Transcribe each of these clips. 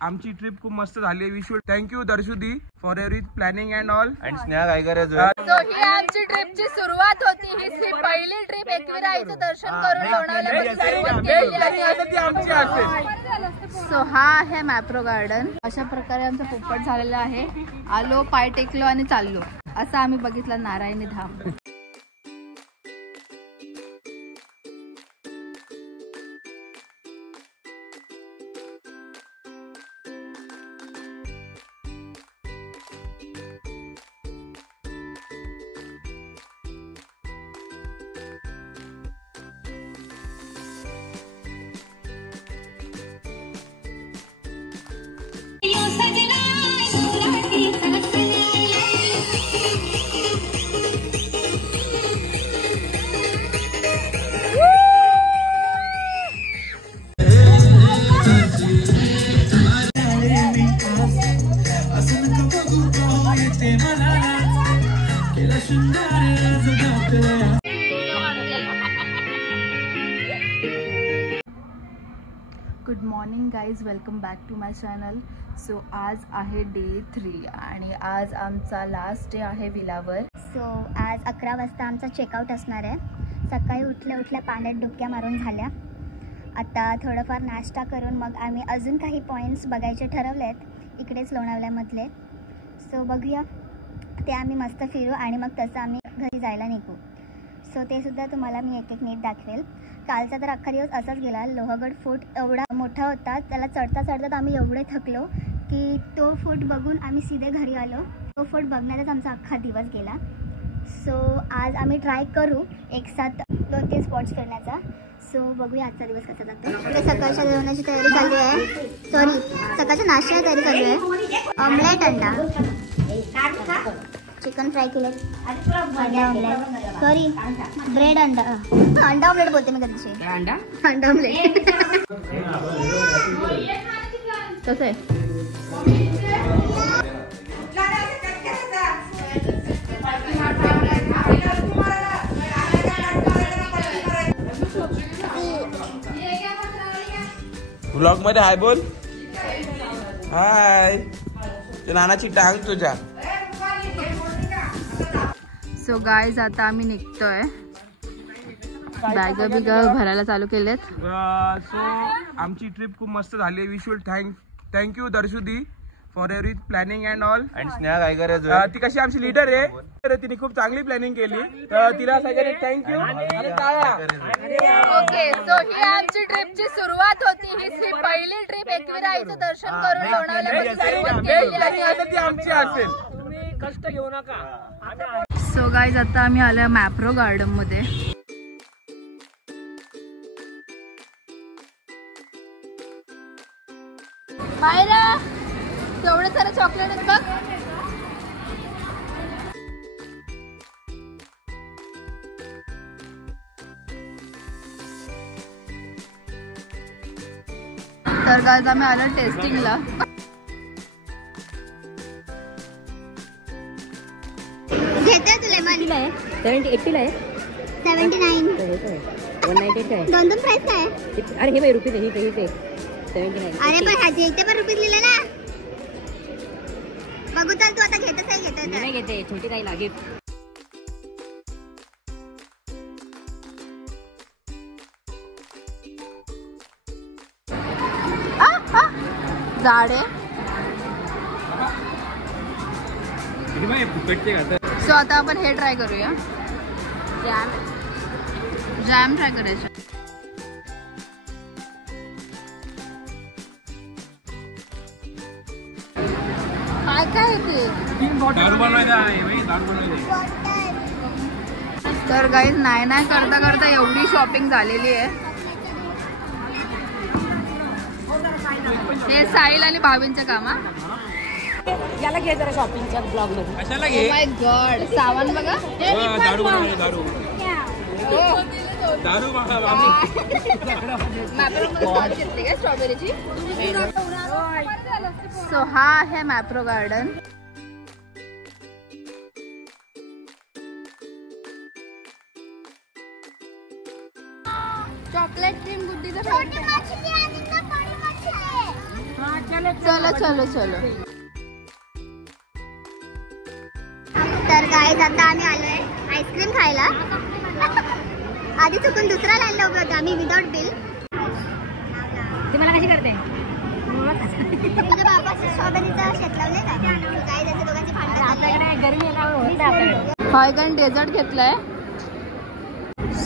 आमची ट्रिप खूप मस्त झाली. Wish you thank you Darshudi for every planning and all and Sneha Gaikar as well. ही आमची ट्रिपची सुरुवात होती. ही पहिली ट्रिप एकविराईचं दर्शन करून सो हा आहे मॅप्रो गार्डन. अशा प्रकारे आमचं पोपट झालेलं आहे. आलो, पाय टेकलो आणि चाललो. असं आम्ही बघितलं Narayani Dham. Good morning guys, welcome back to my channel. So आज आहे डे 3 आणि आज आमचा लास्ट डे आहे विलावर. सो आज 11 वाजता आमचा चेकआउट असणार आहे. सकाळी उठल्या उठल्या पाण्यात डुबक्या मारून झाल्या. आता थोडंफार नाश्ता करून मग आम्ही अजून काही पॉईंट्स बघायचे ठरवले आहेत इकडेच लोणावळ्यामधले. सो बघूया, ते आम्ही मस्त फिरू आणि मग तसं आम्ही घरी जायला निघू. सो ते सुद्धा तुम्हाला मी एक एक नीट दाखवेल. कालचा तर अख्खा दिवस असाच गेला. लोहगड फोर्ट एवढा मोठा होता, त्याला चढता चढता आम्ही एवढे थकलो की तो फोर्ट बघून आम्ही सीधे घरी आलो. तो फोर्ट बघण्यातच आमचा अख्खा दिवस गेला. सो आज आम्ही ट्राय करू एक साथ 2-3 स्पॉट्स फिरण्याचा. सो बघूया आजचा दिवस कसा जातो. इकडे सकाळच्या जेवणाची तयारी चालू आहे. सॉरी, सकाळच्या नाश्त्याची तयारी चालू आहे. ऑमलेट अंडा, चिकन फ्राय केले, अंडा ऑमलेट, सॉरी ब्रेड अंडा, अंडा ऑमलेट बोलते मी कधीची. अंडा ऑमलेट कसं आहे. व्लॉग मध्ये हाय बोल. हाय, ते नानाची टांग तुझ्या. सो गाईज आता आम्ही निघतोय. बॅग बिग भरायला चालू केलेत. सो आमची ट्रिप खूप मस्त झाली. Wish you thank you Darshudi for every planning and all and Sneha Gaikar as well. ती कशी आमची लीडर आहे, तर तिने खूप चांगली प्लॅनिंग केली. तिला सगळ्यांनी थँक्यू आणि टाळ्या. ओके, सो ही आमची ट्रिपची सुरुवात होती. ही पहिली ट्रिप एकविराईचं दर्शन करून आमची असेल. कष्ट घेऊ नका. सो गाईज आता आम्ही आलोय मॅप्रो गार्डन मध्ये. पाहिला तेवढे सारे चॉकलेट आहेत बघ. तर गाईज आम्ही आलो टेस्टिंगला. घेते तुला मन आहे 70-80 ला आहे 79 198 काय दोन प्राइस काय आहे. अरे हे रुपये हे 79. अरे पण ह्याचे इथे पण रुपीज लिहिले ना. बघू चल, तू आता घेतच आहे. घेत नाही घेते, छोटी काही लागेल. झाडे. सो आता आपण हे ट्राय करूया. जॅम ट्राय करायचं. काय ते तर गाईज नाही करता करता एवढी शॉपिंग झालेली आहे. हे साहिल आणि भावींचं काम. याला घे जरा शॉपिंगच्या ब्लॉग मध्ये. कशाला घे. माय गॉड, सावन बघा. दारू बनवले, दारू दारू घेतली का स्ट्रॉबेरीची. सो हा आहे मॅप्रो गार्डन. चॉकलेट क्रीम गुड्डीचा चलो चलो चलो. तर गाईज आता आम्ही आलोय आईस्क्रीम खायला. आधी चुकून दुसरा लाईन लावला होता आम्ही विदाउट बिल. ती मला कशी करते तुझ्या बाबाचं स्ट्रॉबेरीचं शेत लावले का गाईज असे दोघांची भांडण आपल्याकडे गरमी आहे. फायगन डेझर्ट घेतलाय.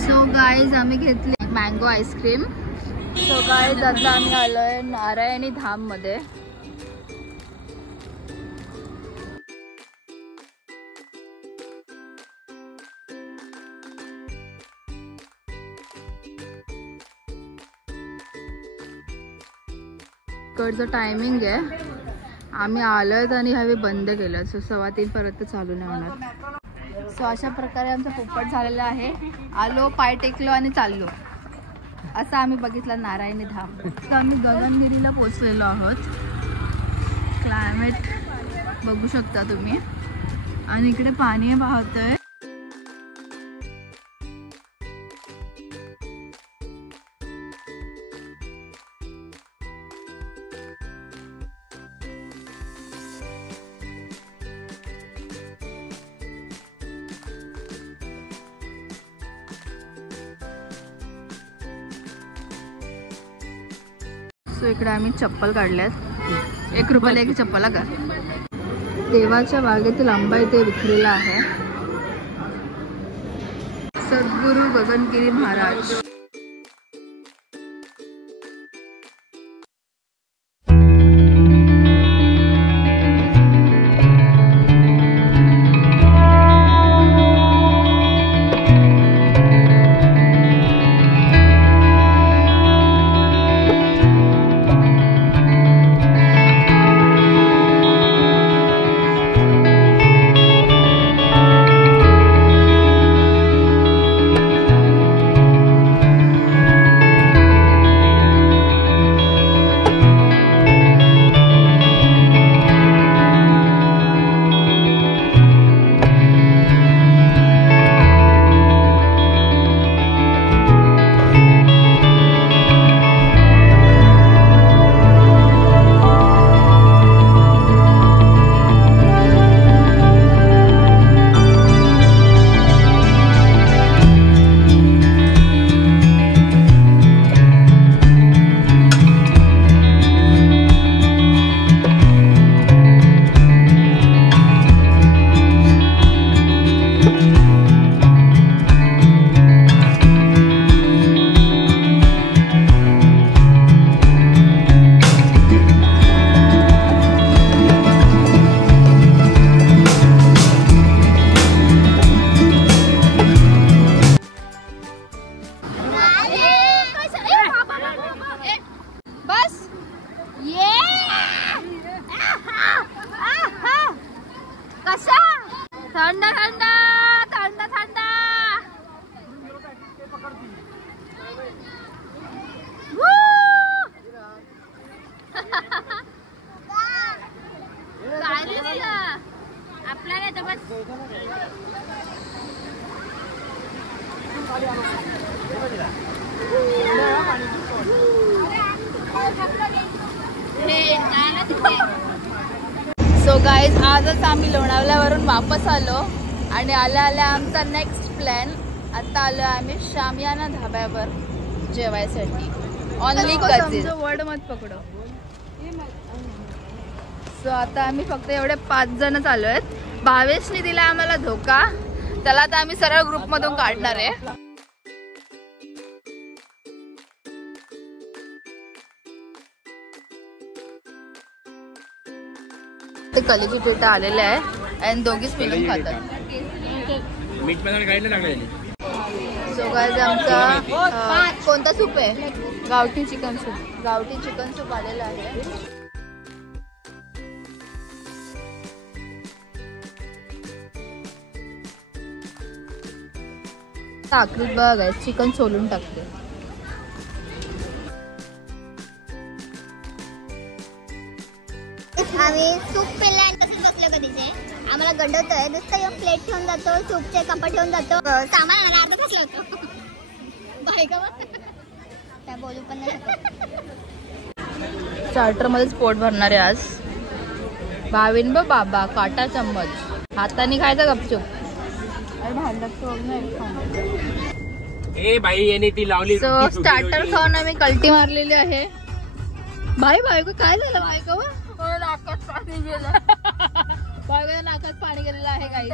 सो गाईज आम्ही घेतली मँगो आईस्क्रीम. सो गाईज आता आम्ही आलोय नारायणी धाम मध्ये. इकडचं टायमिंग आहे. आम्ही आलोय आणि ह्यावेळी बंद केलं. सो 3:15 पर्यंत चालू नाही होणार. सो अशा प्रकारे आमचा पोपट झालेला आहे. आलो पाय टेकलो आणि चाललो असं आम्ही बघितलं नारायणी धाम. तर आम्ही गगनगिरीला पोचलेलो आहोत. क्लायमेट बघू शकता तुम्ही आणि इकडे पाणी वाहतंय. सो इकडे आम्ही चप्पल काढल्यात. 1 रुपयाला एक चप्पल का. देवाच्या बागेतील आंबा इथे विखरेला आहे. सद्गुरू गगनगिरी महाराज. थंड थंड थंड थंड. काय रे दिला आपल्याला तर बस. सो गाईज आजच आम्ही लोणावळ्यावरून वापस आलो आणि आल्या आल्या आमचा नेक्स्ट प्लॅन. आता आलो आम्ही शामियाना धाब्यावर जेवायसाठी. ऑनली कझिन वर्ड मत पकडो. सो आता आम्ही फक्त एवढे 5 जण आलो आहेत. भावेशने दिला आम्हाला धोका. त्याला आता आम्ही सरळ ग्रुप मधून काढणार आहे. ते कलेजी पेटा आलेले आहे आणि दोघीच मिळून खातात. सो गाईज आमचा कोणता सूप आहे. गावठी चिकन सूप. गावठी चिकन सूप आलेला आहे. आखरीत बघ आहे चिकन सोलून टाकते. आम्ही सूप पेले आणि तसेच बसलो कधीचे. आम्हाला गंडवतोय. नुसतं येऊन प्लेट ठेवून जातो. सूपचे कप ठेवून जातो. सामान आणायला अर्धा तास लावतो. बायका काय बोलू पण नाही शकत. स्टार्टर मध्येच पोट भरणार आहे आज. भाविन बाबा काटा चम्मच हाताने खायचा गपचूप. अरे ए बाई याने ती लावली. सो स्टार्टर खाऊन आम्ही कल्टी मारलेली आहे. बायको काय झालं बायको नाकात पाणी गेलं. बायको नाकात पाणी गेलेलं आहे काही.